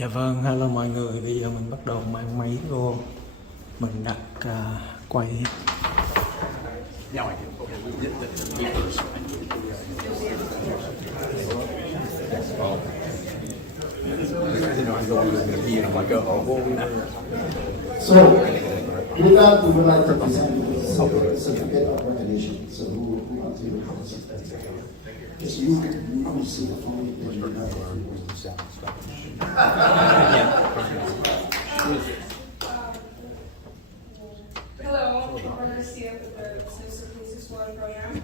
Dạ vâng, hello mọi người, bây giờ mình bắt đầu mang máy vô. Mình đặt quay. So, with that, we would like to present the certificate of recognition. So, who wants to present? Yes, you see the phone. Hello, we're Garcia with the Citizen Police Explorer Program.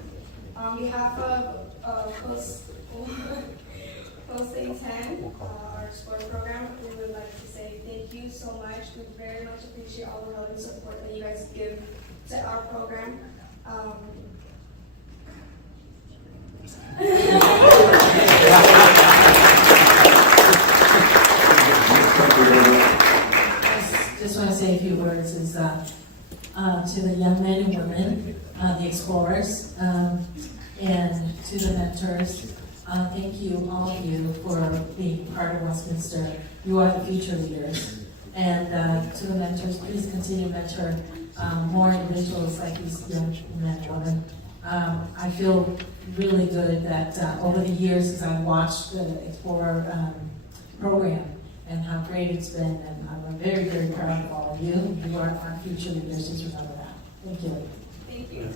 On behalf of Posting 10, our Explorer Program, we would like to say thank you so much. We very much appreciate all the love and support that you guys give to our program. Just want to say a few words to the young men and women, the explorers, and to the mentors. Thank you, all of you, for being part of Westminster. You are the future leaders. And to the mentors, please continue to mentor more individuals like these young men and women. I feel really good that over the years, as I've watched the Explorer program and how great it's been, and I'm very, very proud of all of you. You are our future leaders, just remember that. Thank you. Thank you.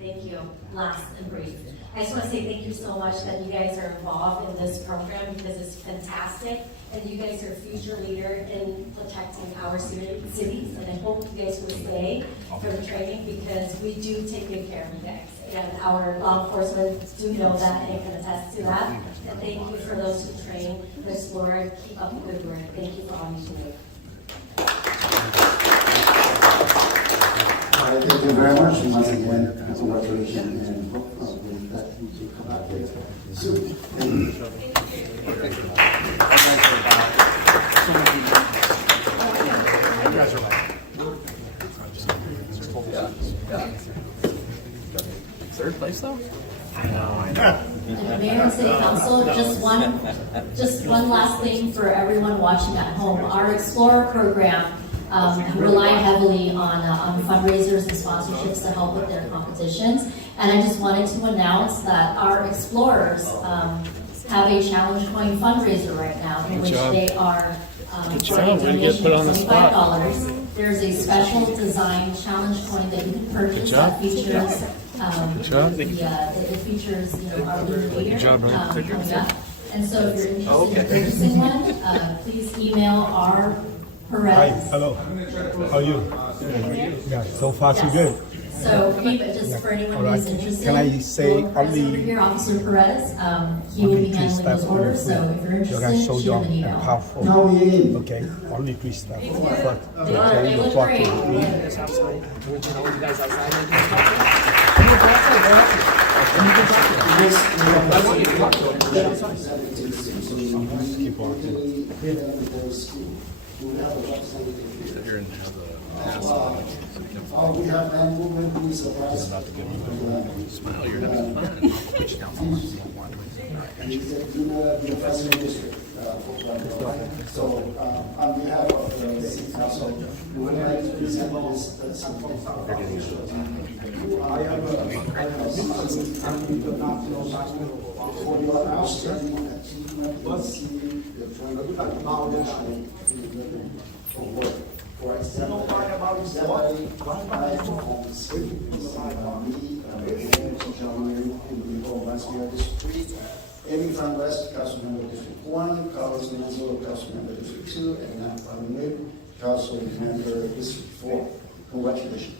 Thank you. Last and brief. I just want to say thank you so much that you guys are involved in this program because it's fantastic, and you guys are future leader in protecting our cities, and I hope you guys will stay for the training because we do take good care of you guys, and our law enforcement do know that and can attest to that. And thank you for those who train the Explorer. Keep up the good work. Thank you for all you do. Thank you very much, and once again, congratulations, and hopefully that you can come back here soon. Thank you. Third place though? Mayor and City Council, just one last thing for everyone watching at home. Our Explorer program rely heavily on fundraisers and sponsorships to help with their competitions. And I just wanted to announce that our Explorers have a challenge coin fundraiser right now in which they are for a donation of $25. There's a special design challenge coin that you can purchase that features it features our leader coming up. And so if you're interested in purchasing one, please email our Perez. Hi, hello. How are you? Yeah, so far so good. So just for anyone who's interested, Can I say over only here, Officer Perez, he will be handling those orders. So if you're you guys interested, so shoot young him an and email. powerful? Now we in. Okay, only 3 stuff. They Okay, look the plot great. Oh, we have man movement, who is surprised. Smile, you're having fun. Pitch down on one. He's the president district. So, on behalf of the city council, we would like to present this certificate of recognition. I am for your outstanding achievement in seeing the trend for work. For example, exemplary performance by me, in the Westminster District, Amy from West, Councilmember District 1, Carlos Menzo, Councilmember District 2, and Nat from Mid, Councilmember District 4. Congratulations.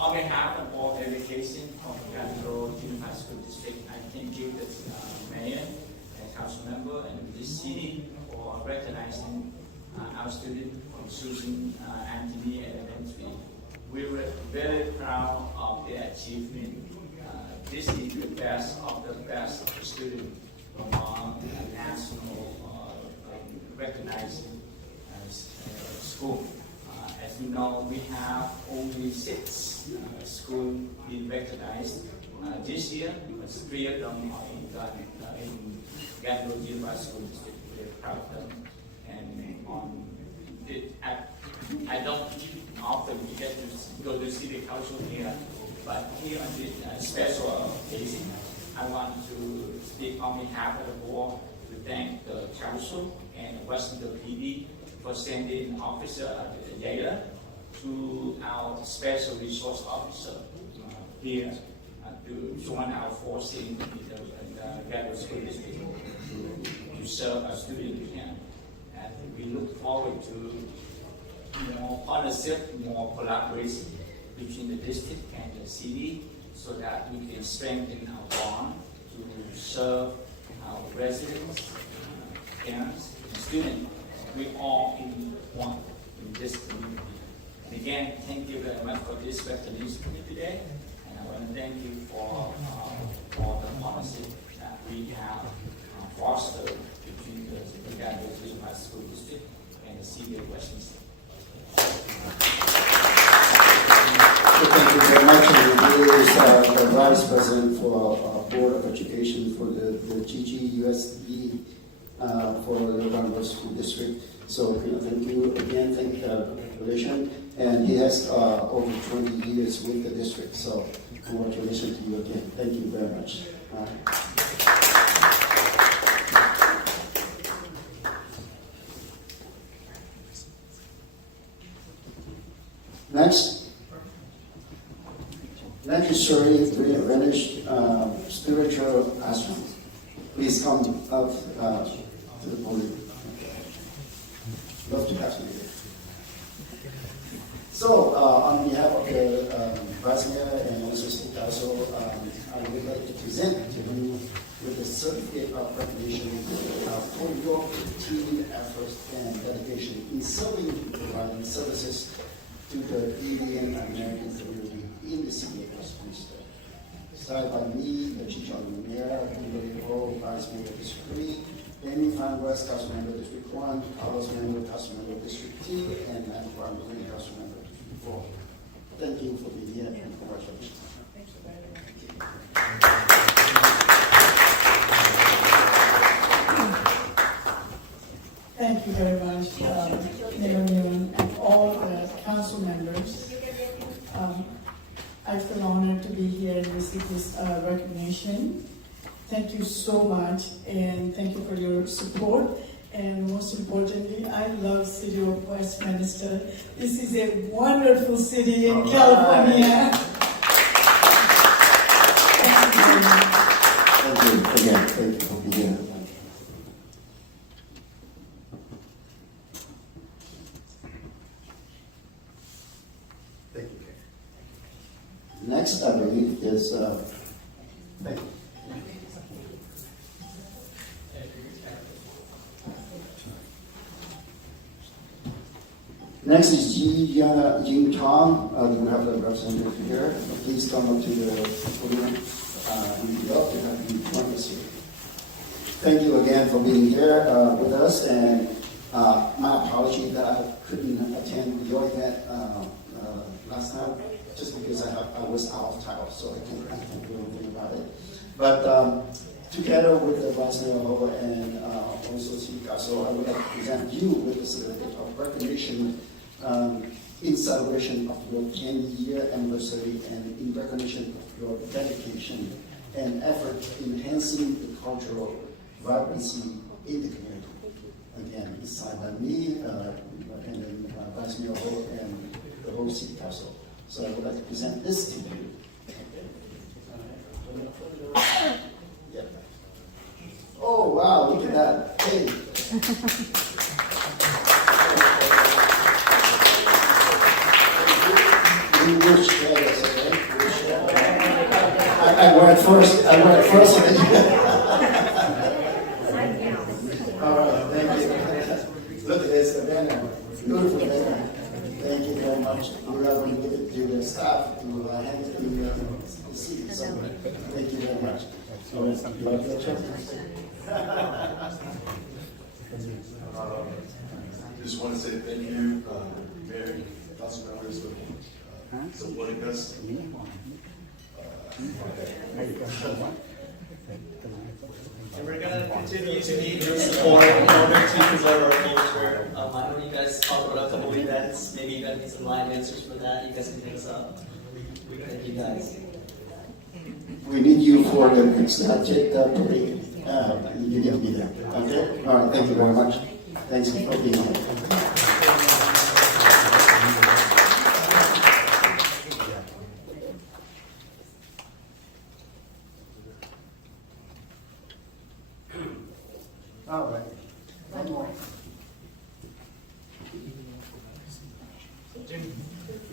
On behalf of all education of Capital Junior High School District, I thank you, the mayor and council member and the city for recognizing our student from Susan Anthony Elementary. We were very proud of their achievement. This is the best of the best student among national recognized school. As you know, we have only 26 schools being recognized this year. 3 of them are in Gatineau Unified School District. We're proud of them. And I don't often get to go to city council here, but here on this special occasion, I want to speak on behalf of the board to thank the council and Washington PD for sending Officer Layla to our special resource officer here to join our force in the Gatineau School District to serve our students here. And we look forward to more partnership, more collaboration between the district and the city so that we can strengthen our bond to serve our residents, parents, and students. We all in one in this community. And again, thank you very much for this recognition today. And I want to thank you for the partnership that we have fostered between the Gatineau Unified School District and the city of Westminster. Thank you very much. And here is the Vice President for Board of Education for the GGUSD for the Gatineau School District. So thank you again, thank you for the congratulations. And he has over 20 years with the district. So congratulations to you again. Thank you very much. Next is Shirley Greenwich, spiritual astronaut. Please come up to the podium. Love to have you here. So, on behalf of the Vice Mayor and also City Council, I would like to present to you with the certificate of recognition for your continued efforts and dedication in serving and providing services to the Indian American community in the city of Westminster. Started by me, the Chief Mayor, Kimberly Ho, Vice Mayor District 3, Amy Fan West, Council Member District 1, Carlos Member, Council Member District 2, and Matthew Green, Council Member District 4. Thank you for being here and congratulations. Thank you very much, Mayor Nguyen, and all the council members. I feel honored to be here and receive this recognition. Thank you so much, and thank you for your support. And most importantly, I love City of Westminster. This is a wonderful city in California. Thank you very much. Thank you again. Thank you for being here. Thank you. Next, I believe, is thank you. Next is Jing Tong. We have the representative here. Please come up to the podium. We'd love to have you join us here. Thank you again for being here with us. And my apology that I couldn't attend your event last time, just because I was out of town, so I can't do anything about it. But together with the Vice Mayor Ho and also City Council, I would like to present you with a certificate of recognition in celebration of your 10-year anniversary and in recognition of your dedication and effort in enhancing the cultural vibrancy in the community. Again, it's signed by me and then Vice Mayor Ho and the whole City Council. So I would like to present this to you. Yeah. Oh wow, look at that. Hey. I wear it first. All right, thank you. Look at this, the banner. Beautiful banner. Thank you very much. We're going to give it to the staff to hand it to the city. So thank you very much. Just want to say thank you, Mayor, council members, for supporting us. And we're gonna continue to need your support in order to preserve our culture. I know you guys talked about a couple events. Maybe you guys need some live answers for that. You guys can hit us up. Thank you guys. We need you for the next jet parade. You need to be there. Okay? All right, thank you very much. Thanks for being here. All right. One more.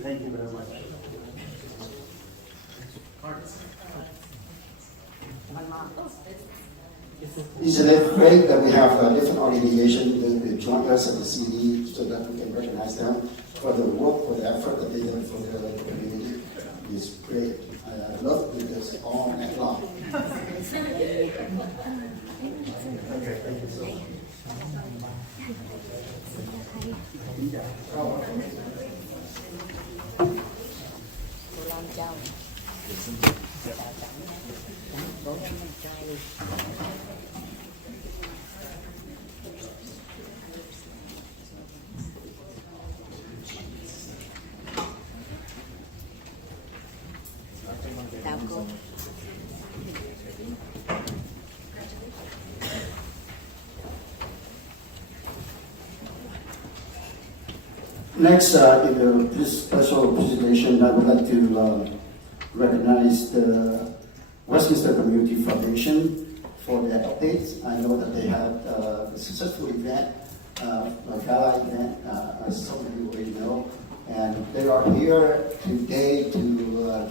Thank you very much. Isn't it great that we have different organizations that join us at the CD so that we can recognize them for the work, for the effort that they do for the community? It's great. I love to do this all night long. Okay, thank you so much. Next, in this special presentation, I would like to recognize the Westminster Community Foundation for their updates. I know that they had a successful event, a gala event, as some of you already know, and they are here today to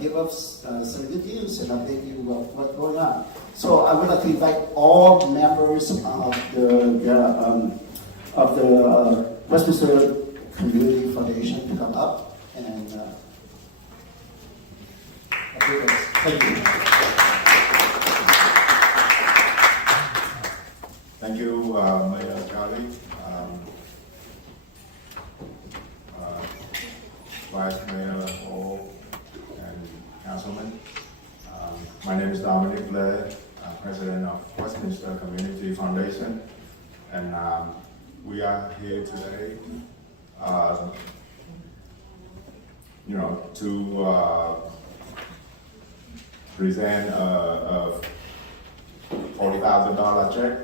give us some good news and update you about what's going on. So I would like to invite all members of the Westminster Community Foundation to come up and update us. Thank you. Thank you, Mayor Charlie, Vice Mayor Ho, and Councilman. My name is Dominic Blair, President of Westminster Community Foundation, and we are here today, to present a $40,000 check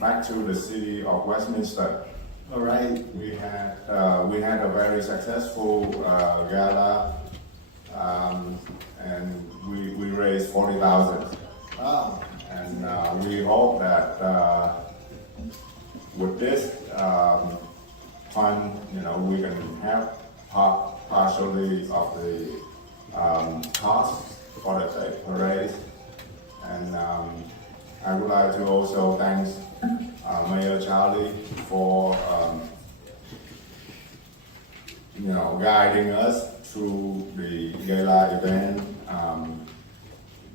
back to the city of Westminster. All right. We had a very successful gala, and we raised $40,000. Wow. And we hope that with this fund, we can help partially of the cost for the parade. And I would like to also thank Mayor Charlie for guiding us through the gala event,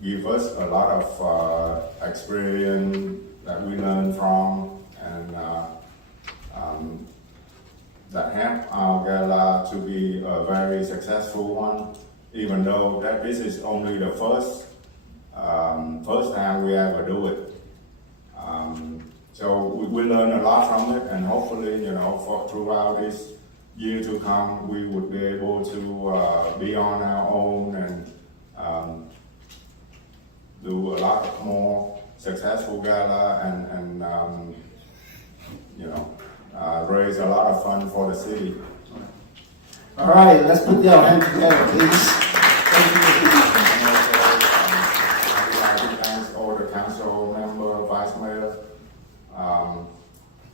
give us a lot of experience that we learned from, and that helped our gala to be a very successful one, even though that this is only the first time we ever do it. So we learn a lot from it, and hopefully, throughout this year to come, we would be able to be on our own and do a lot more successful gala and raise a lot of fund for the city. All right, let's put our hands together, please. Thank you. Thanks all the council member, vice mayor,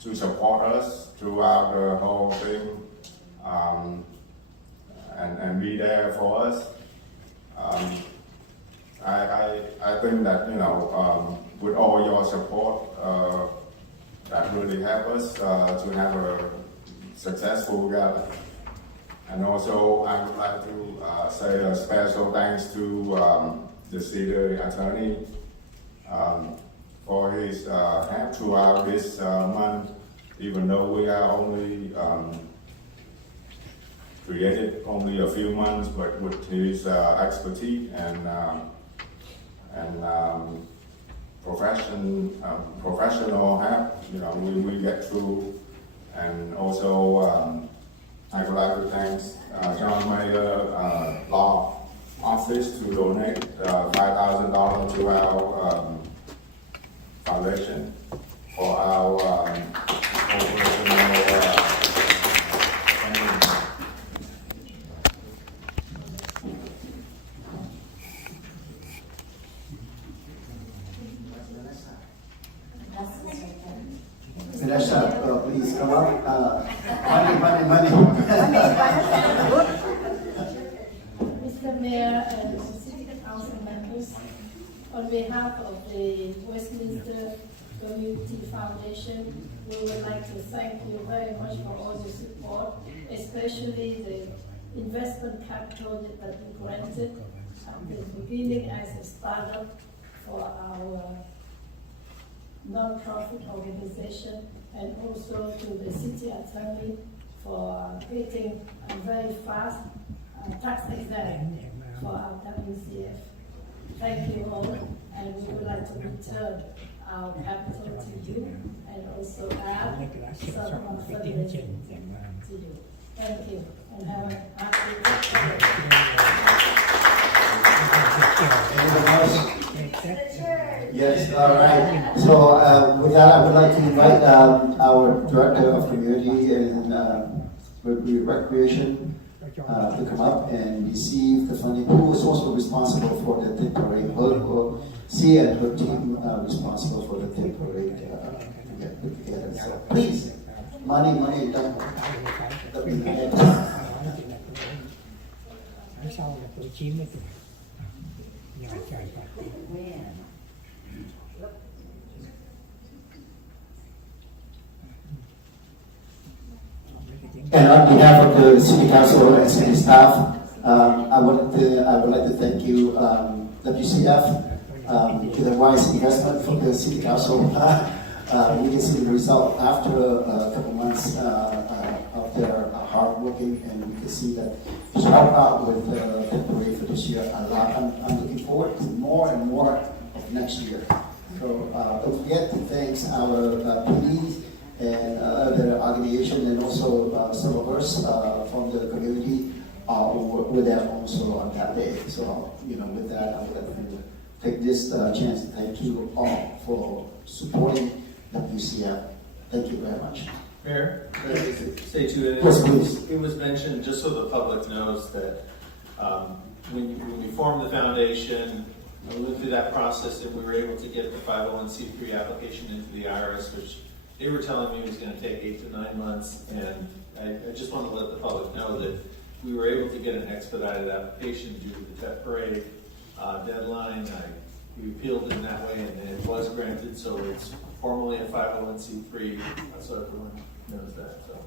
to support us throughout the whole thing, and be there for us. I think that with all your support, that really helped us to have a successful gala. And also, I would like to say a special thanks to the city attorney for his help throughout this month, even though we are only created only a few months, but with his expertise and professional help, we get through. And also, I would like to thank John Mayer Law Office to donate $5,000 to our foundation for our operational training. Vanessa, please come up. Money. Mr. Mayor and City Council members, on behalf of the Westminster Community Foundation, we would like to thank you very much for all your support, especially the investment capital that you granted at the beginning as a startup for our non-profit organization, and also to the city attorney for getting a very fast tax exempt for our WCF. Thank you all, and we would like to return our capital to you and also add some fundraising to you. Thank you, and have a happy Anyone else? Yes, all right. So with that, I would like to invite our Director of Community and Recreation to come up and receive the funding. Who is also responsible for the Tit Parade? She and her team responsible for the Tit Parade put together. So please, money, done. Sau là tuổi 90 tuổi. Nhờ trời Phật. And on behalf of the City Council and City staff, I would like to thank you, WCF, to the wise investment from the City Council. We can see the result after a couple months of their hard working, and we can see that it's helped out with the parade for this year a lot. I'm looking forward to more and more of next year. So don't forget to thank our police and other organization, and also some of us from the community were there also on that day. So with that, I would like to take this chance to thank you all for supporting WCF. Thank you very much. Mayor, stay tuned. Yes, please. It was mentioned, just so the public knows, that when we formed the foundation, we went through that process and we were able to get the 501c3 application into the IRS, which they were telling me was going to take 8 to 9 months. And I just want to let the public know that we were able to get an expedited application due to the Tet Parade deadline. We appealed in that way, and it was granted, so it's formally a 501c3, so everyone knows that. So.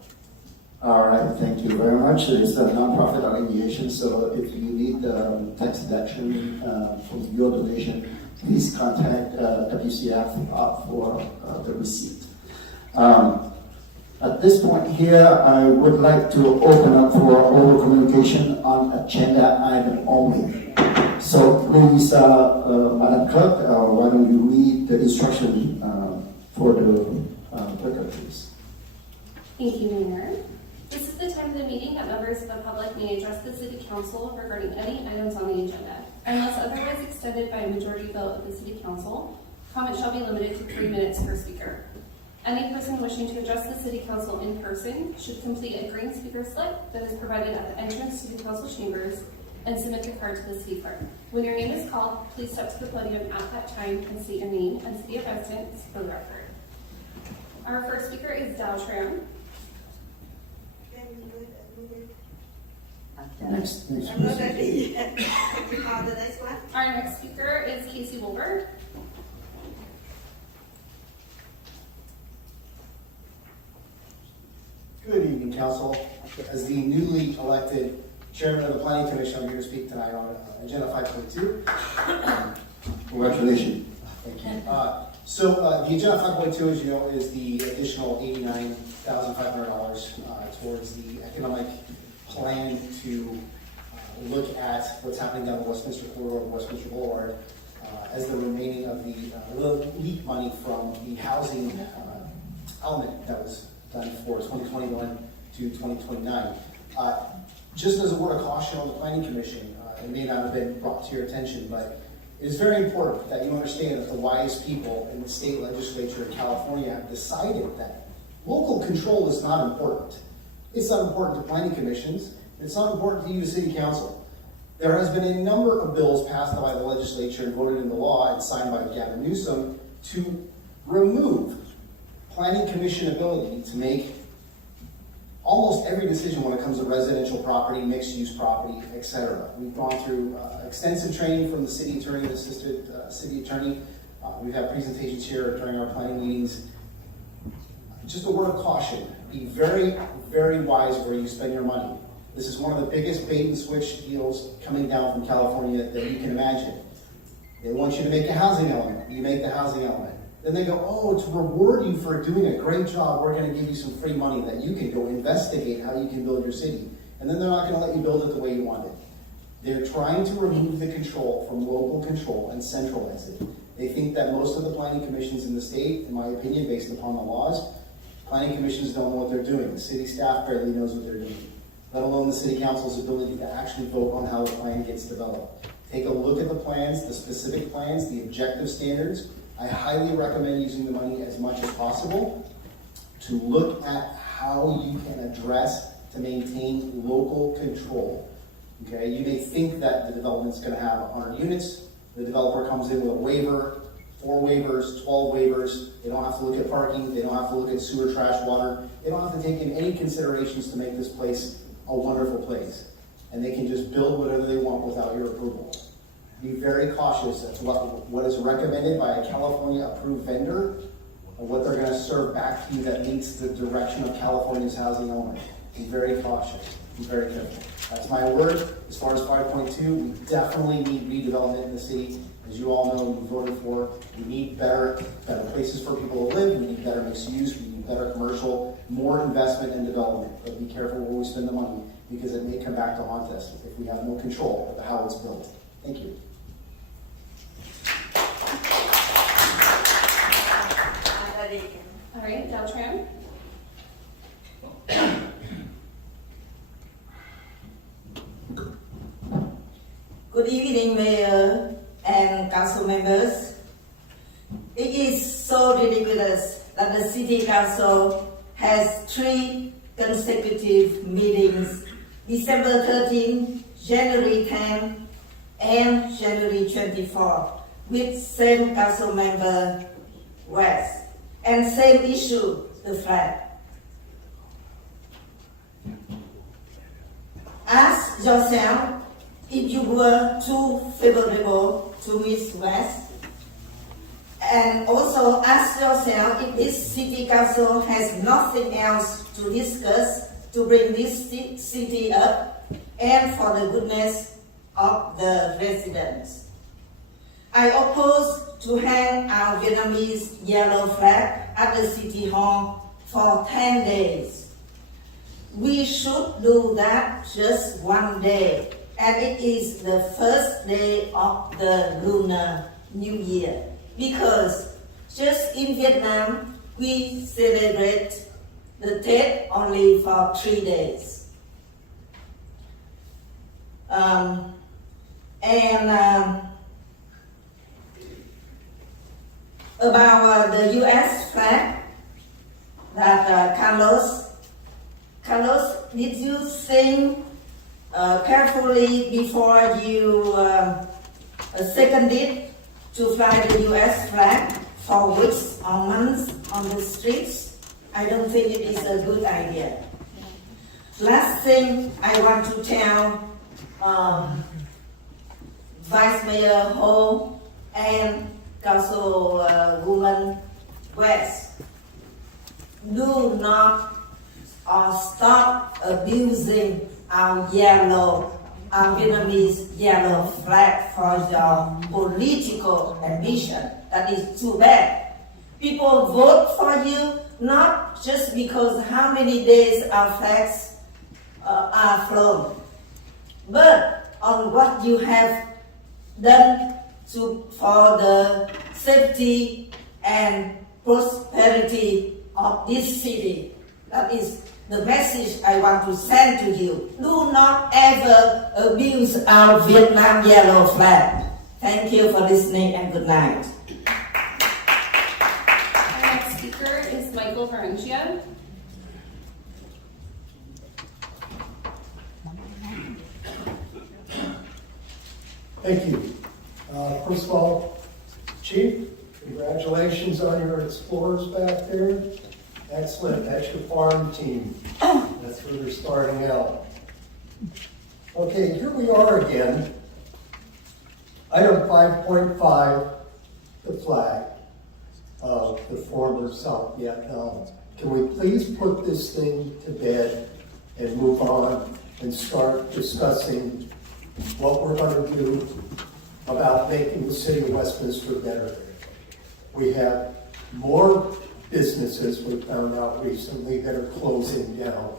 All right, thank you very much. It's a nonprofit organization, so if you need tax deduction from your donation, please contact WCF for the receipt. At this point here, I would like to open up for oral communication on agenda item only. So please, Madam Clerk, why don't you read the instruction for the clerk, please. Thank you, Mayor. This is the time of the meeting that members of the public may address the City Council regarding any items on the agenda. Unless otherwise extended by a majority vote of the City Council, comment shall be limited to 3 minutes per speaker. Any person wishing to address the City Council in person should complete a green speaker slip that is provided at the entrance to the Council chambers and submit the card to the City Clerk. When your name is called, please step to the podium at that time and state your name and city of residence for the record. Our first speaker is Dao Tram. Next. I'm not ready yet. The next one. Our next speaker is Casey Wolbert. Good evening, Council. As the newly elected Chairman of the Planning Commission, I'm here to speak tonight on Agenda 5.2. Congratulations. Thank you. So the Agenda 5.2, as you know, is the additional $89,500 towards the economic plan to look at what's happening down the Westminster corridor, Westminster Boulevard, as the remaining of the LEAP money from the housing element that was done for 2021 to 2029. Just as a word of caution on the Planning Commission, it may not have been brought to your attention, but it is very important that you understand that the wise people in the state legislature in California have decided that local control is not important. It's not important to planning commissions. It's not important to you, the city council. There has been a number of bills passed by the legislature and voted into law and signed by Gavin Newsom to remove planning commission ability to make almost every decision when it comes to residential property, mixed-use property, etc. We've gone through extensive training from the city attorney and assistant city attorney. We've had presentations here during our planning meetings. Just a word of caution, be very, very wise where you spend your money. This is one of the biggest bait and switch deals coming down from California that you can imagine. They want you to make a housing element, you make the housing element. Then they go, oh, to reward you for doing a great job, we're going to give you some free money that you can go investigate how you can build your city. And then they're not going to let you build it the way you want it. They're trying to remove the control from local control and centralize it. They think that most of the planning commissions in the state, in my opinion, based upon the laws, planning commissions don't know what they're doing. The city staff barely knows what they're doing, let alone the city council's ability to actually vote on how the plan gets developed. Take a look at the plans, the specific plans, the objective standards. I highly recommend using the money as much as possible to look at how you can address to maintain local control. Okay, you may think that the development's going to have 100 units. The developer comes in with a waiver, 4 waivers, 12 waivers. They don't have to look at parking. They don't have to look at sewer, trash, water. They don't have to take in any considerations to make this place a wonderful place. And they can just build whatever they want without your approval. Be very cautious as to what is recommended by a California approved vendor and what they're going to serve back to you that meets the direction of California's housing element. Be very cautious. Be very careful. That's my word. As far as 5.2, we definitely need redevelopment in the city. As you all know, we voted for. We need better places for people to live. We need better mixed use. We need better commercial, more investment and development. But be careful where we spend the money because it may come back to haunt us if we have no control of how it's built. Thank you. All right, Deltran. Good evening, Mayor and Council members. It is so ridiculous that the City Council has 3 consecutive meetings, December 13, January 10, and January 24, with same Council member West, and same issue, the flag. Ask yourself if you were too favorable to Ms. West, and also ask yourself if this city council has nothing else to discuss to bring this city up and for the goodness of the residents. I oppose to hang our Vietnamese yellow flag at the City Hall for 10 days. We should do that just one day, and it is the first day of the Lunar New Year, because just in Vietnam, we celebrate the Tết only for 3 days. About the U.S. flag, that Carlos, did you think carefully before you seconded to fly the U.S. flag for weeks or months on the streets? I don't think it is a good idea. Last thing I want to tell Vice Mayor Ho and Councilwoman West, do not stop abusing our Vietnamese yellow flag for your political ambition. That is too bad. People vote for you not just because how many days our flags are flown, but on what you have done for the safety and prosperity of this city. That is the message I want to send to you. Do not ever abuse our Vietnam yellow flag. Thank you for listening and good night. Our next speaker is Michael Varentia. Thank you. First of all, Chief, congratulations on your explorers back there. Excellent. That's your farm team. That's where they're starting out. Okay, here we are again. Item 5.5, the flag of the former South Vietnam. Can we please put this thing to bed and move on and start discussing what we're going to do about making the city of Westminster better? We have more businesses we found out recently that are closing down.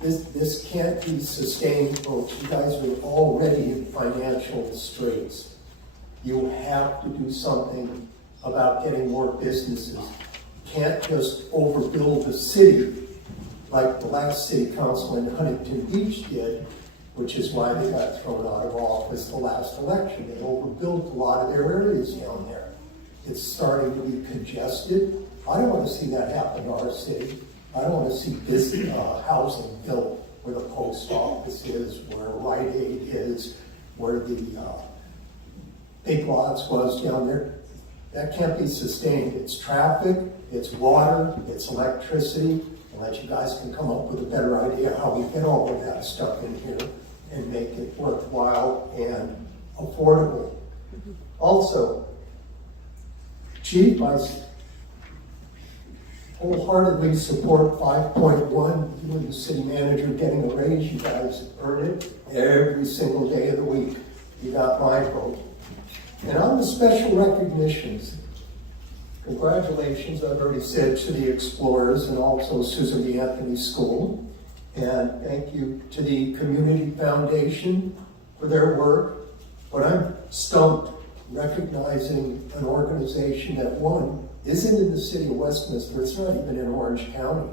This can't be sustained, folks. You guys are already in financial straits. You have to do something about getting more businesses. You can't just overbuild the city like the last city council in Huntington Beach did, which is why they got thrown out of office the last election. They overbuilt a lot of their areas down there. It's starting to be congested. I don't want to see that happen to our city. I don't want to see business, housing built where the post office is, where Rite Aid is, where the Big Lots was down there. That can't be sustained. It's traffic, it's water, it's electricity. Unless you guys can come up with a better idea how we get all of that stuff in here and make it worthwhile and affordable. Also, Chief, I wholeheartedly support 5.1. You and the city manager getting a raise. You guys earn it every single day of the week. You got my vote. And on the special recognitions, congratulations, I've already said, to the Explorers and also Susan B. Anthony School. And thank you to the Community Foundation for their work. But I'm stumped recognizing an organization that, one, isn't in the city of Westminster. It's not even in Orange County.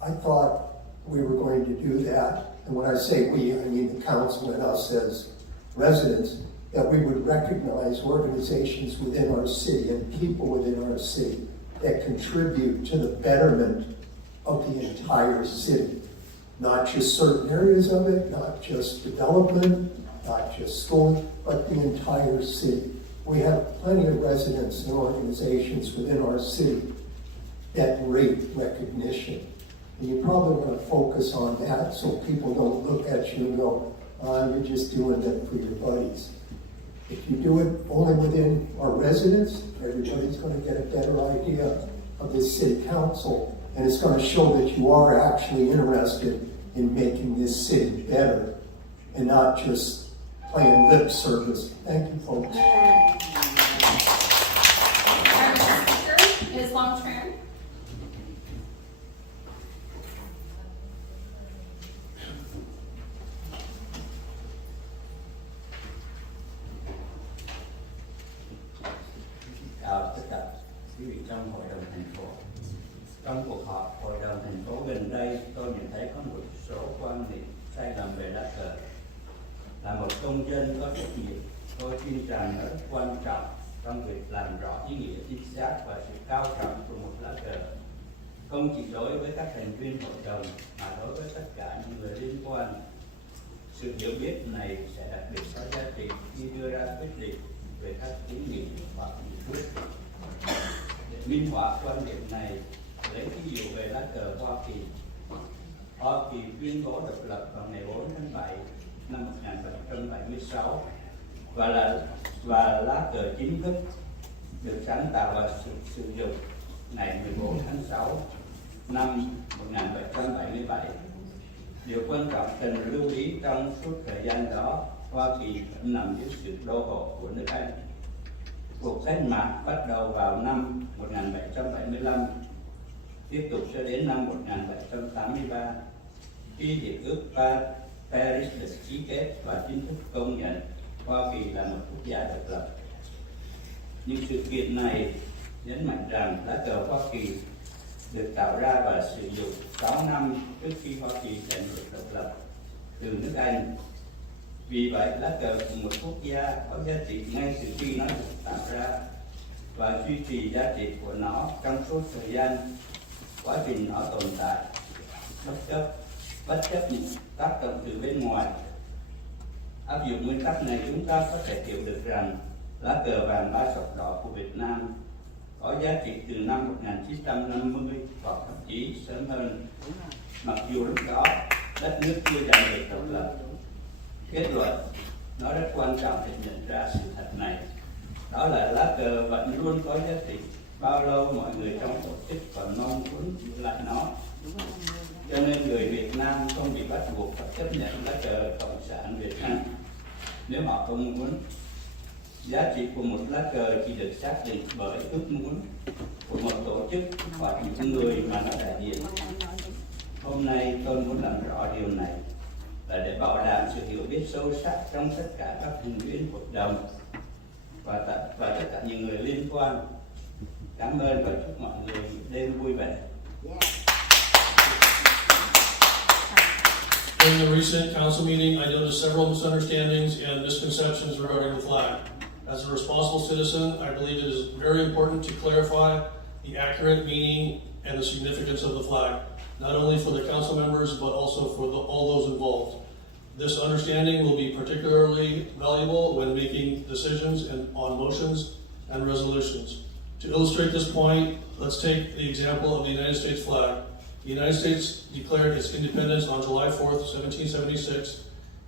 I thought we were going to do that. And when I say we, I mean the council and us as residents, that we would recognize organizations within our city and people within our city that contribute to the betterment of the entire city. Not just certain areas of it, not just development, not just schooling, but the entire city. We have plenty of residents and organizations within our city that rate recognition. And you probably want to focus on that so people don't look at you and go, oh, you're just doing that for your buddies. If you do it only within our residents, everybody's going to get a better idea of this city council, and it's going to show that you are actually interested in making this city better and not just playing lip service. Thank you, folks. Our next speaker is Long Tran. Chào tất cả quý vị trong hội đồng thành phố. Trong cuộc họp hội đồng thành phố gần đây, tôi nhận thấy có một số quan điểm sai lầm về lá cờ. Là một công dân có trách nhiệm, tôi tin rằng nó rất quan trọng trong việc làm rõ ý nghĩa chính xác và sự cao trọng của một lá cờ. Không chỉ đối với các thành viên hội đồng mà đối với tất cả những người liên quan. Sự hiểu biết này sẽ đặc biệt có giá trị khi đưa ra quyết định về các kiến nghị hoặc nghị quyết. Để minh họa quan điểm này, lấy ví dụ về lá cờ Hoa Kỳ. Hoa Kỳ tuyên bố độc lập vào ngày 4 tháng 7 năm 1776 và lá cờ chính thức được sáng tạo và sử dụng ngày 14 tháng 6 năm 1777. Điều quan trọng cần lưu ý trong suốt thời gian đó, Hoa Kỳ vẫn nằm dưới sự đô hộ của nước Anh. Cuộc cách mạng bắt đầu vào năm 1775, tiếp tục cho đến năm 1783. khi Hiệp ước Paris được ký kết và chính thức công nhận Hoa Kỳ là một quốc gia độc lập. Những sự kiện này nhấn mạnh rằng lá cờ Hoa Kỳ được tạo ra và sử dụng 6 năm trước khi Hoa Kỳ giành được độc lập từ nước Anh. Vì vậy, lá cờ của một quốc gia có giá trị ngay từ khi nó được tạo ra và duy trì giá trị của nó trong suốt thời gian quá trình nó tồn tại, bất chấp những tác động từ bên ngoài. Áp dụng nguyên tắc này, chúng ta có thể hiểu được rằng lá cờ vàng ba sọc đỏ của Việt Nam có giá trị từ năm 1950 hoặc thậm chí sớm hơn, mặc dù lúc đó đất nước chưa giành được độc lập. Kết luận, nó rất quan trọng để nhận ra sự thật này, đó là lá cờ vẫn luôn có giá trị bao lâu mọi người trong tổ chức còn mong muốn giữ lại nó. Cho nên người Việt Nam không bị bắt buộc phải chấp nhận lá cờ Cộng sản Việt Nam nếu họ không muốn. Giá trị của một lá cờ chỉ được xác định bởi ước muốn của một tổ chức hoặc những người mà nó đại diện. Hôm nay tôi muốn làm rõ điều này là để bảo đảm sự hiểu biết sâu sắc trong tất cả các thành viên hội đồng và tất cả những người liên quan. Cảm ơn và chúc mọi người đêm vui vẻ. During the recent council meeting, I noticed several misunderstandings and misconceptions regarding the flag. As a responsible citizen, I believe it is very important to clarify the accurate meaning and the significance of the flag, not only for the council members, but also for all those involved. This understanding will be particularly valuable when making decisions on motions and resolutions. To illustrate this point, let's take the example of the United States flag. The United States declared its independence on July 4th, 1776,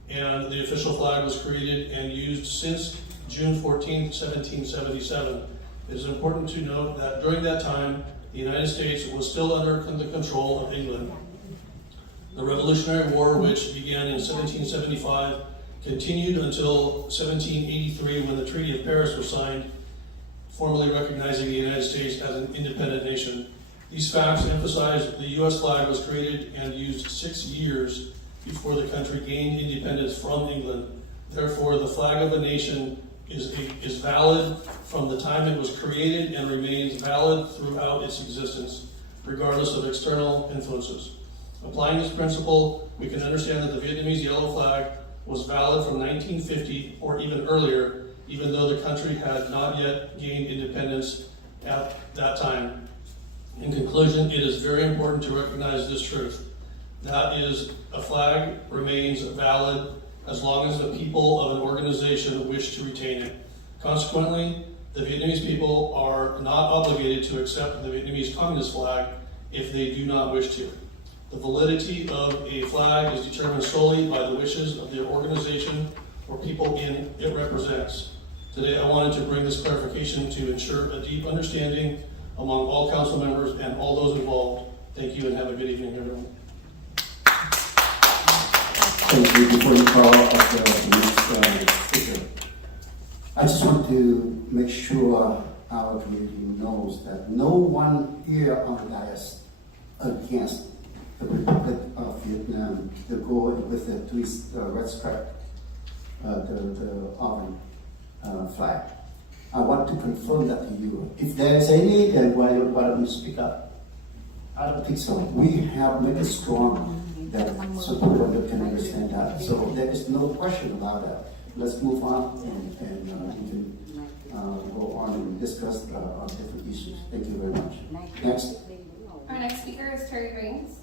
and the official flag was created and used since June 14th, 1777. It is important to note that during that time, the United States was still under the control of England. The Revolutionary War, which began in 1775, continued until 1783 when the Treaty of Paris was signed, formally recognizing the United States as an independent nation. These facts emphasize the U.S. flag was created and used 6 years before the country gained independence from England. Therefore, the flag of a nation is valid from the time it was created and remains valid throughout its existence, regardless of external influences. Applying this principle, we can understand that the Vietnamese yellow flag was valid from 1950 or even earlier, even though the country had not yet gained independence at that time. In conclusion, it is very important to recognize this truth. That is, a flag remains valid as long as the people of an organization wish to retain it. Consequently, the Vietnamese people are not obligated to accept the Vietnamese Communist flag if they do not wish to. The validity of a flag is determined solely by the wishes of the organization or people it represents. Today, I wanted to bring this clarification to ensure a deep understanding among all council members and all those involved. Thank you and have a good evening, everyone. Thank you. Before you call up the next speaker, I just want to make sure our community knows that no one here on the dais against the Republic of Vietnam to go with the twist red stripe, the oven flag. I want to confirm that to you. If there is any, then why don't you speak up? I don't think so. We have made it strong that supporter can understand that. So there is no question about that. Let's move on and we can go on and discuss on different issues. Thank you very much. Next. Our next speaker is Terry Raines.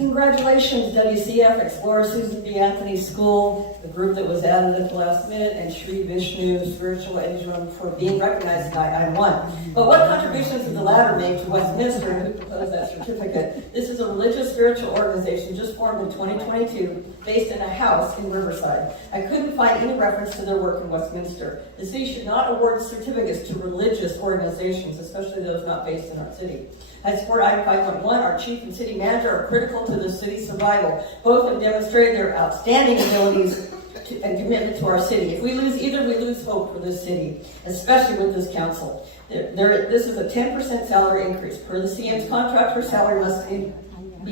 Congratulations, WCF, Explorer Susan B. Anthony School, the group that was added at the last minute, and Sri Vishnu Spiritual Education for being recognized tonight. I won. But what contributions did the latter make to Westminster, who proposed that certificate? This is a religious spiritual organization just formed in 2022, based in a house in Riverside. I couldn't find any reference to their work in Westminster. The city should not award certificates to religious organizations, especially those not based in our city. I support item 5.1. Our chief and city manager are critical to the city's survival. Both have demonstrated their outstanding abilities and commitment to our city. If we lose either, we lose hope for this city, especially with this council. This is a 10% salary increase. Per the CM's contract, her salary must be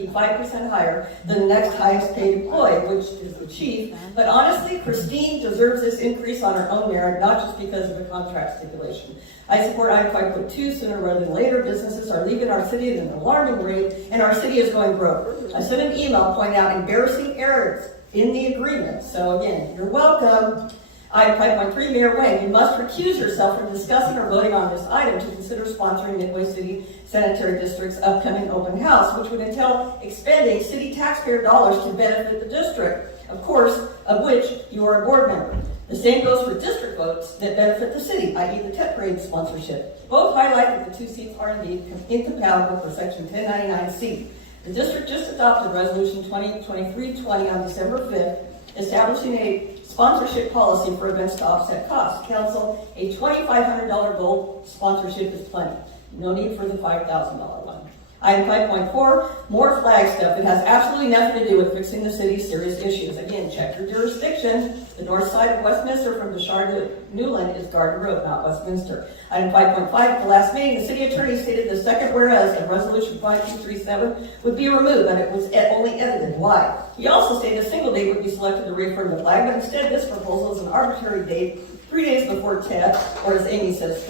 5% higher than the next highest paid employee, which is the chief. But honestly, Christine deserves this increase on her own merit, not just because of a contract stipulation. I support item 5.2. Sooner rather than later, businesses are leaving our city at an alarming rate, and our city is going broke. I sent an email pointing out embarrassing errors in the agreement. So again, you're welcome. Item 5.3, Mayor Wayne, you must recuse yourself from discussing or voting on this item to consider sponsoring Midway City Sanitary District's upcoming open house, which would entail expending city taxpayer dollars to benefit the district, of course, of which you are a board member. The same goes for district votes that benefit the city, i.e. the Tet Parade sponsorship. Both highlight that the two seats are indeed incompatible for Section 1099C. The district just adopted Resolution 2023-20 on December 5th, establishing a sponsorship policy for events to offset costs. Council, a $2,500 gold sponsorship is plenty. No need for the $5,000 one. Item 5.4, more flag stuff. It has absolutely nothing to do with fixing the city's serious issues. Again, check your jurisdiction. The north side of Westminster from Bouchard to Newland is Garden Road, not Westminster. Item 5.5, at the last meeting, the city attorney stated the second whereas of Resolution 5237 would be removed, but it was only edited. Why? He also stated a single date would be selected to reaffirm the flag, but instead this proposal is an arbitrary date 3 days before TED, or as Amy says,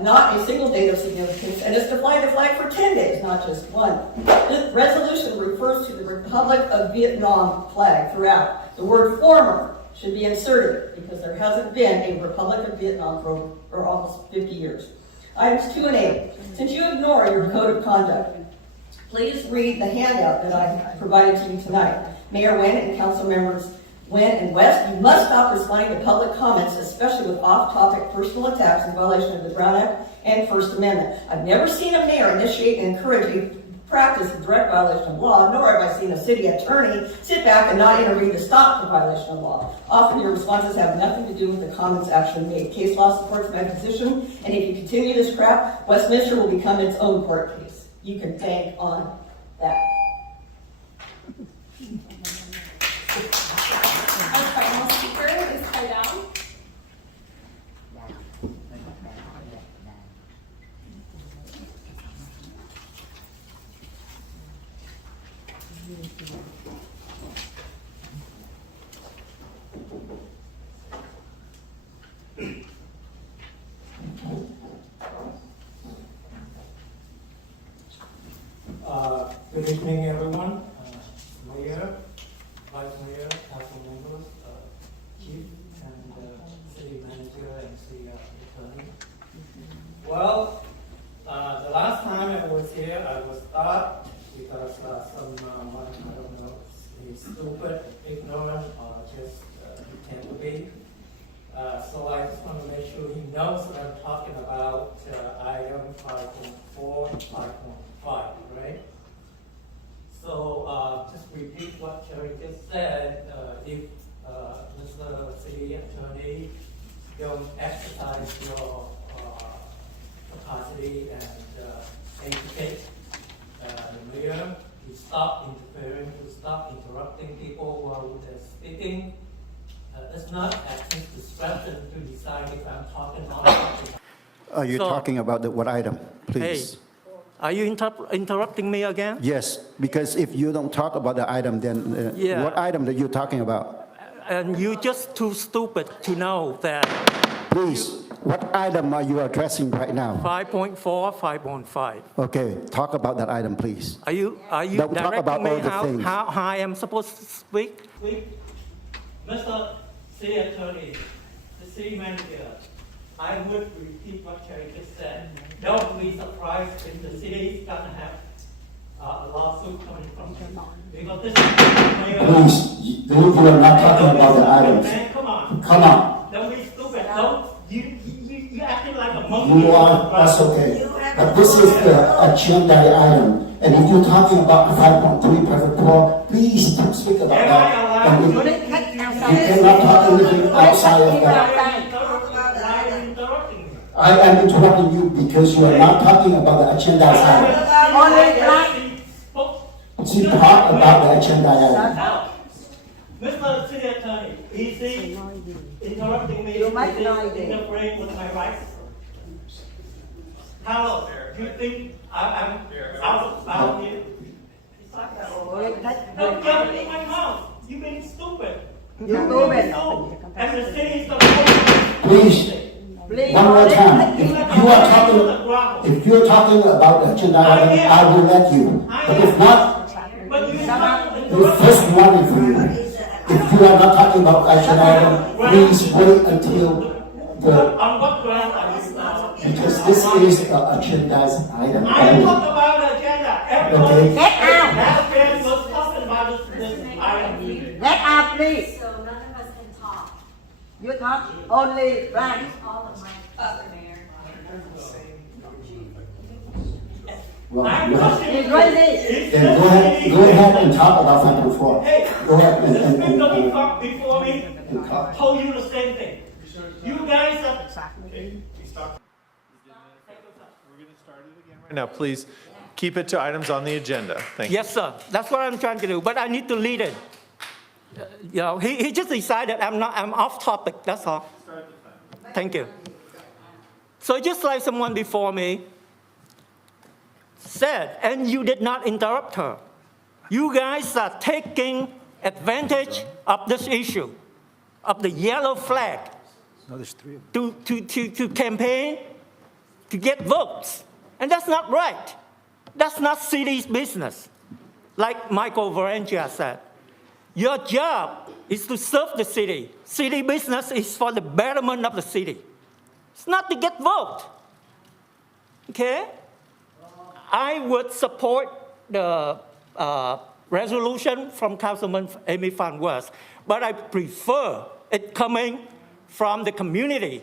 not a single date of significance, and it's to fly the flag for 10 days, not just one. This resolution refers to the Republic of Vietnam flag throughout. The word former should be inserted because there hasn't been a Republic of Vietnam for almost 50 years. Items 2 and 8. Since you ignore your code of conduct, please read the handout that I provided to you tonight. Mayor Nguyen and council members Nguyen and West, you must stop responding to public comments, especially with off-topic personal attacks in violation of the Brown Act and First Amendment. I've never seen a mayor initiate and encourage a practice of direct violation of law, nor have I seen a city attorney sit back and not intervene to stop the violation of law. Often your responses have nothing to do with the comments actually made. Case law supports my position, and if you continue this crap, Westminster will become its own court case. You can bank on that. Our final speaker is Khai Đao. Good evening, everyone. Mayor, Vice Mayor, council members, Chief, and City Manager and City Attorney. Well, the last time I was here, I was stopped because someone, I don't know, is stupid, ignorant, or just pretend to be. So I just want to make sure he knows what I'm talking about, item 5.4, 5.5, right? So just repeat what Jerry just said. If Mr. City Attorney don't exercise your capacity and educate the mayor to stop interfering, to stop interrupting people while they're speaking, it's not at his discretion to decide if I'm talking or not. You're talking about what item, please? Hey, are you interrupting me again? Yes, because if you don't talk about the item, then Yeah. what item that you're talking about? And you're just too stupid to know that. Please, what item are you addressing right now? 5.4, 5.5. Okay, talk about that item, please. Are you Don't talk about directing me all the things. how I am supposed to speak? Mr. City Attorney, the City Manager, I would repeat what Jerry just said. Don't be surprised if the city is going to have a lawsuit coming from him. Because this mayor. Please, you are not talking about the items. Man, come on. Come on. Don't be stupid. Don't, you acting like a monkey. You are, that's okay. But this is the agenda item. And if you're talking about 5.3 private poor, please don't speak about that. And you cannot talk anything outside of that. I am interrupting you because you are not talking about the agenda item. She talk about the agenda item. Mr. City Attorney, is he interrupting me? Is he interfering with my rights? How do you think I'm out here? Don't get in my mouth. You've been stupid. You've been stupid. And the city is the Please, one more time. If you're talking about the agenda item, I will let you. But if not, the first warning for you. If you are not talking about agenda item, please wait until on what ground are you now? because this is the agenda's item. I talk about the agenda. Everyone Okay. last year was talking about this item. Let out, please. So none of us can talk. You talk only right. All of my, Mayor. Well, I'm go ahead. questioning Ready? Then go ahead and talk about 5.4. Hey, Go ahead the speaker talk before me and told you the same thing. You guys are. Now, please keep it to items on the agenda. Thank you. Yes, sir. That's what I'm trying to do, but I need to lead it. You know, he just decided I'm off topic, that's all. Thank you. So just like someone before me said, and you did not interrupt her, you guys are taking advantage of this issue, of the yellow flag, to campaign, to get votes. And that's not right. That's not city's business. Like Michael Varentia said, your job is to serve the city. City business is for the betterment of the city. It's not to get vote. Okay? I would support the resolution from Councilman Amy Phan West, but I prefer it coming from the community.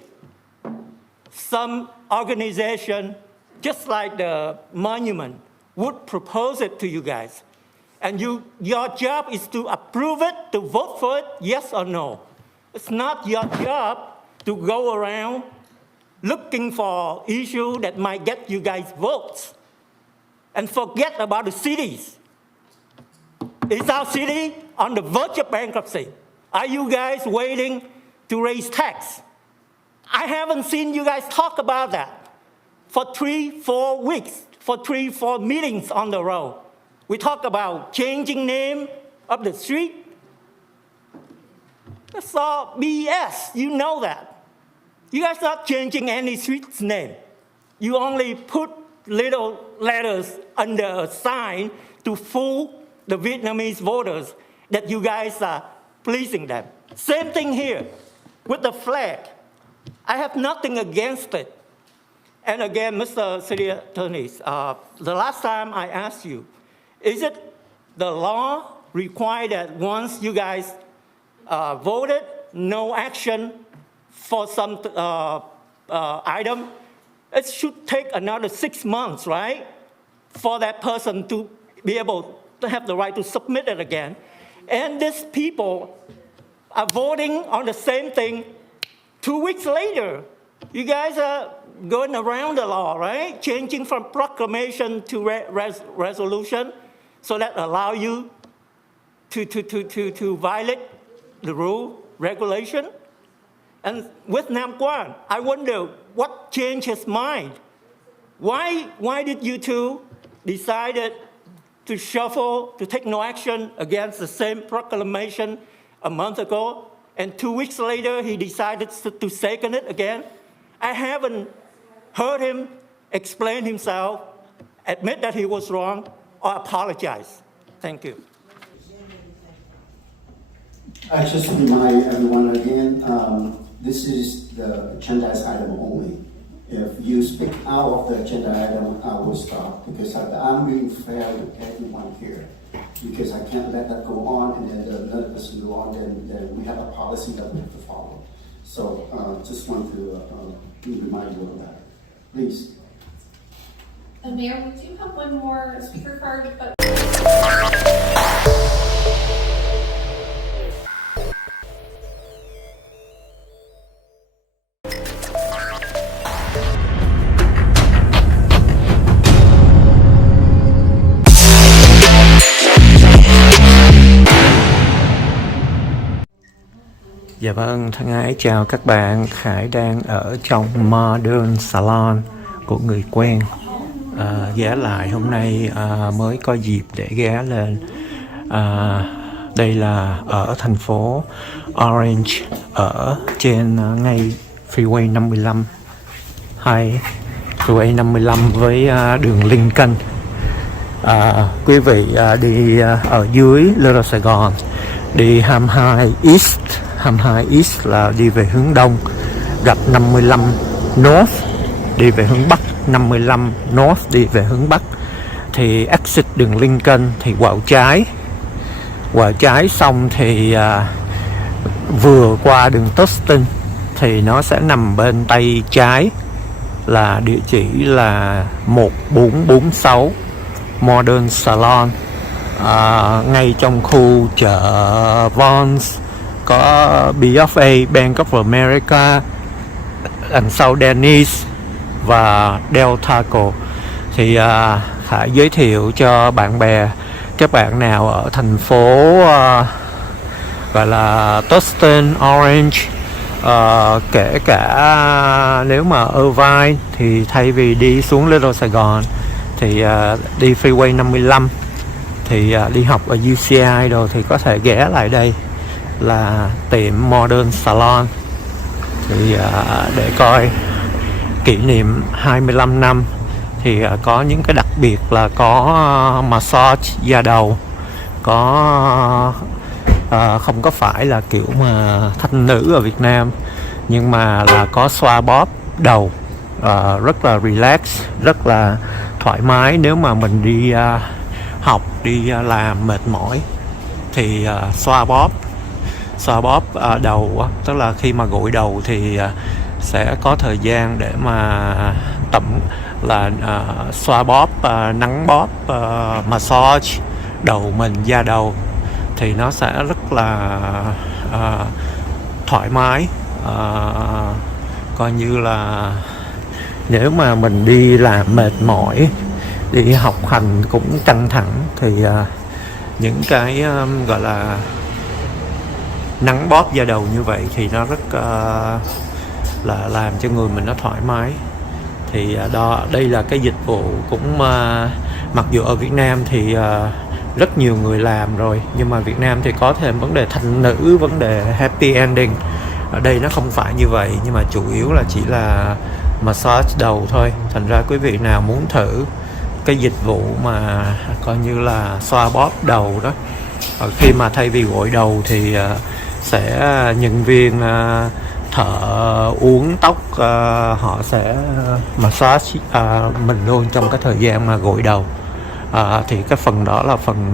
Some organization, just like the monument, would propose it to you guys. And your job is to approve it, to vote for it, yes or no. It's not your job to go around looking for issues that might get you guys votes and forget about the cities. Is our city on the verge of bankruptcy? Are you guys waiting to raise tax? I haven't seen you guys talk about that for 3-4 weeks, for 3-4 meetings on the road. We talk about changing name of the street. That's all BS, you know that. You guys not changing any street's name. You only put little letters under a sign to fool the Vietnamese voters that you guys are pleasing them. Same thing here with the flag. I have nothing against it. And again, Mr. City Attorney, the last time I asked you, is it the law required that once you guys voted, no action for some item, it should take another 6 months, right? For that person to be able to have the right to submit it again. And these people are voting on the same thing 2 weeks later. You guys are going around the law, right? Changing from proclamation to resolution so that allow you to violate the rule, regulation. And with Nam Quang, I wonder what changed his mind. Why did you two decided to shuffle, to take no action against the same proclamation a month ago, and 2 weeks later he decided to second it again? I haven't heard him explain himself, admit that he was wrong, or apologize. Thank you. I just remind everyone again, this is the agenda item only. If you speak out of the agenda item, I will stop because I'm being fair with everyone here. Because I can't let that go on and then another person go on, then we have a policy that we have to follow. So just want to remind you of that. Please. Mayor, we do have one more speaker card, but Dạ vâng, thân ái chào các bạn. Khải đang ở trong Modern Salon của người quen. Ghé lại hôm nay mới có dịp để ghé lên. Đây là ở thành phố Orange, ở trên ngay Freeway 55 hay Freeway 55 với đường Lincoln. Quý vị đi ở dưới Little Sài Gòn, đi 22 East. 22 East là đi về hướng đông, gặp 55 North đi về hướng bắc, 55 North đi về hướng bắc. Thì exit đường Lincoln thì quẹo trái xong thì vừa qua đường Tustin thì nó sẽ nằm bên tay trái, là địa chỉ là 1446 Modern Salon, ngay trong khu chợ Vons. Có BFA, Bank of America, đằng sau Denny's và Del Taco. Thì Khải giới thiệu cho bạn bè, các bạn nào ở thành phố gọi là Tustin, Orange, kể cả nếu mà Irvine thì thay vì đi xuống Little Sài Gòn thì đi Freeway 55 thì đi học ở UCI rồi thì có thể ghé lại đây là tiệm Modern Salon thì để coi kỷ niệm 25 năm thì có những cái đặc biệt là có massage da đầu, có không có phải là kiểu mà thanh nữ ở Việt Nam, nhưng mà là có xoa bóp đầu, rất là relax, rất là thoải mái. Nếu mà mình đi học, đi làm mệt mỏi thì xoa bóp đầu, tức là khi mà gội đầu thì sẽ có thời gian để mà xoa bóp, nắng bóp, massage đầu mình, da đầu thì nó sẽ rất là thoải mái. Coi như là nếu mà mình đi làm mệt mỏi, đi học hành cũng căng thẳng thì những cái gọi là nắng bóp da đầu như vậy thì nó rất là làm cho người mình nó thoải mái. Thì đây là cái dịch vụ cũng mặc dù ở Việt Nam thì rất nhiều người làm rồi, nhưng mà Việt Nam thì có thêm vấn đề thanh nữ, vấn đề happy ending. Ở đây nó không phải như vậy, nhưng mà chủ yếu là chỉ là massage đầu thôi. Thành ra quý vị nào muốn thử cái dịch vụ mà coi như là xoa bóp đầu đó, khi mà thay vì gội đầu thì sẽ nhân viên thợ uốn tóc họ sẽ massage mình luôn trong cái thời gian mà gội đầu. Thì cái phần đó là phần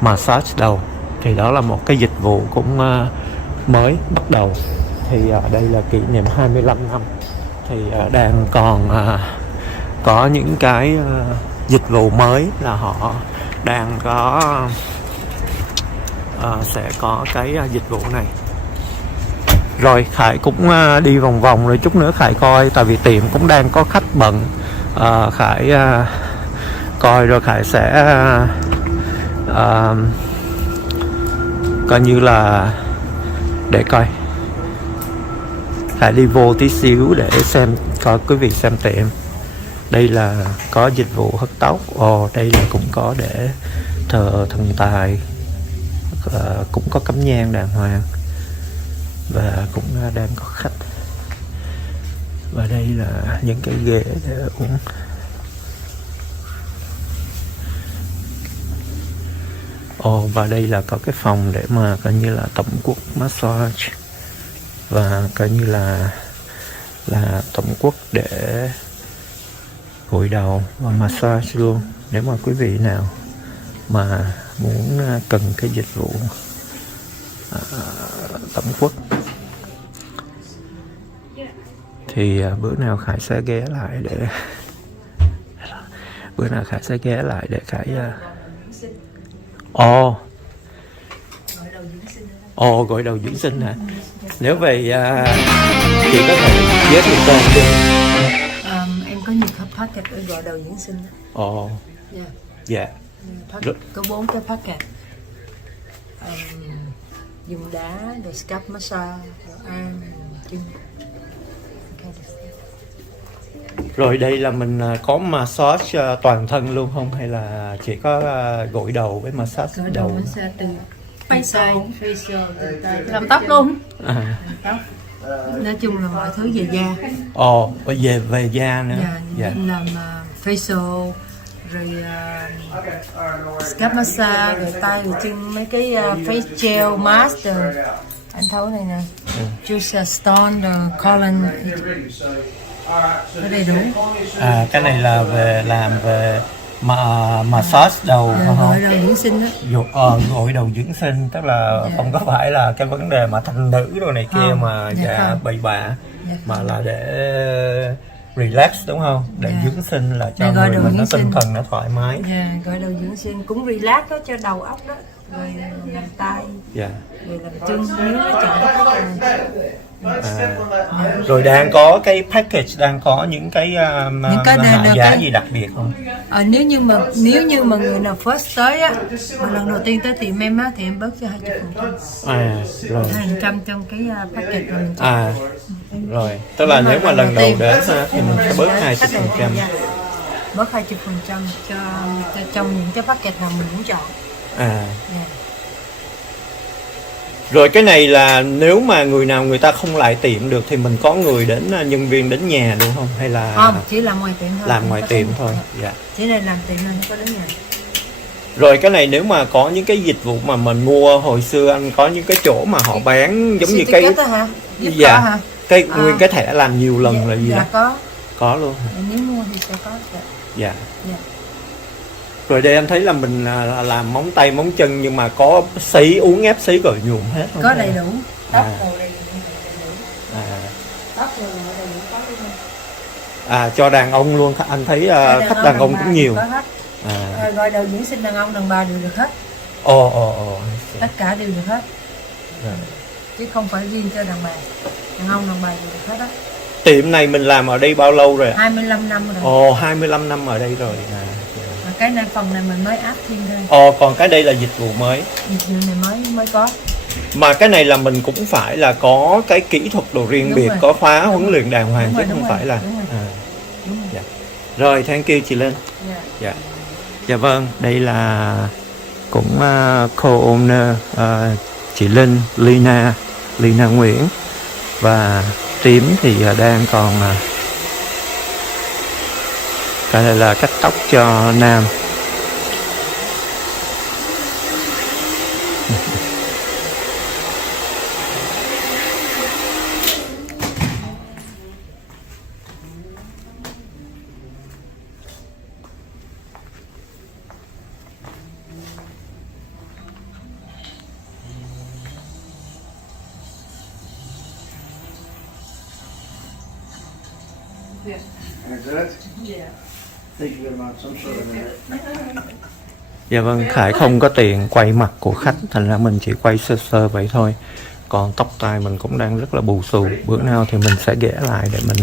massage đầu, thì đó là một cái dịch vụ cũng mới bắt đầu. Thì đây là kỷ niệm 25 năm thì đang còn có những cái dịch vụ mới là họ đang có sẽ có cái dịch vụ này. Rồi Khải cũng đi vòng vòng rồi, chút nữa Khải coi, tại vì tiệm cũng đang có khách bận. Khải coi rồi Khải sẽ coi như là để coi. Khải đi vô tí xíu để xem, coi quý vị xem tiệm. Đây là có dịch vụ hớt tóc. Đây là cũng có để thờ thần tài, cũng có cắm nhang đàng hoàng và cũng đang có khách. Và đây là những cái ghế để uống. Và đây là có cái phòng để mà coi như là tổng quốc massage và coi như là là tổng quất để gội đầu và massage luôn. Nếu mà quý vị nào mà muốn cần cái dịch vụ tổng quất thì bữa nào Khải sẽ ghé lại để Khải gội đầu dưỡng sinh hả? Nếu vậy chị có thể giới thiệu tên được. Em có nhiều packet để gội đầu dưỡng sinh. Dạ. Có 4 cái packet. Dùng đá, rồi scalp massage, rồi arm, chân. Rồi đây là mình có massage toàn thân luôn không? Hay là chỉ có gội đầu với massage gội đầu? Massage từ facial làm tóc luôn. Tóc. Nói chung là mọi thứ về da. Về da nữa. Làm facial, rồi scalp massage, rồi tay rồi chân, mấy cái face gel mask rồi. Anh thấu này nè. Juice stone, rồi colon. Cái đầy đủ. Cái này là về làm về massage đầu không? Gội đầu dưỡng sinh đó. Gội đầu dưỡng sinh tức là không có phải là cái vấn đề mà thanh nữ đồ này kia mà bậy bạ, mà là để relax đúng không? Để dưỡng sinh là cho người mình nó tinh thần nó thoải mái. Gội đầu dưỡng sinh cũng relax đó, cho đầu óc đó. Rồi làm tay. Rồi làm chân nếu nó chọn. Rồi đang có cái package, đang có những cái hạ giá gì đặc biệt không? Nếu như mà người nào first tới á, mà lần đầu tiên tới tiệm em á, thì em bớt cho 20%. Rồi. 20% trong cái package rồi mình rồi, tức là nếu mà lần đầu đến thì mình sẽ bớt 20%. Bớt 20% cho trong những cái package nào mình muốn chọn. Rồi cái này là nếu mà người nào người ta không lại tiệm được thì mình có người đến, nhân viên đến nhà đúng không? Hay là không, chỉ làm ngoài tiệm thôi. Làm ngoài tiệm thôi. Chỉ là làm tiệm nên có đến nhà. Rồi cái này nếu mà có những cái dịch vụ mà mình mua hồi xưa, anh có những cái chỗ mà họ bán giống như cái hả? Cái nguyên cái thẻ làm nhiều lần là gì đó? Có luôn. Nếu mua thì sẽ có. Rồi đây anh thấy là mình làm móng tay móng chân nhưng mà có sấy, uống ép sấy gội nhuộm hết không? Có đầy đủ. Tóc rồi đầy đủ. Tóc rồi đầy đủ có luôn. Cho đàn ông luôn, anh thấy khách đàn ông cũng nhiều. Có hết. Gội đầu dưỡng sinh đàn ông đàn bà đều được hết. Tất cả đều được hết. Chứ không phải riêng cho đàn bà. Đàn ông đàn bà đều được hết đó. Tiệm này mình làm ở đây bao lâu rồi? 25 năm rồi. 25 năm ở đây rồi. Cái này phần này mình mới áp thêm thôi. Còn cái đây là dịch vụ mới. Dịch vụ này mới có. Mà cái này là mình cũng phải là có cái kỹ thuật đồ riêng biệt, có khóa huấn luyện đàng hoàng chứ không phải là. Rồi, thank you chị Linh. Dạ vâng, đây là cũng co-owner chị Linh, Lina Nguyễn, và Tím thì đang còn cái này là cắt tóc cho nam. Dạ vâng, Khải không có tiền quay mặt của khách, thành ra mình chỉ quay sơ sơ vậy thôi. Còn tóc tai mình cũng đang rất là bù xù. Bữa nào thì mình sẽ ghé lại để mình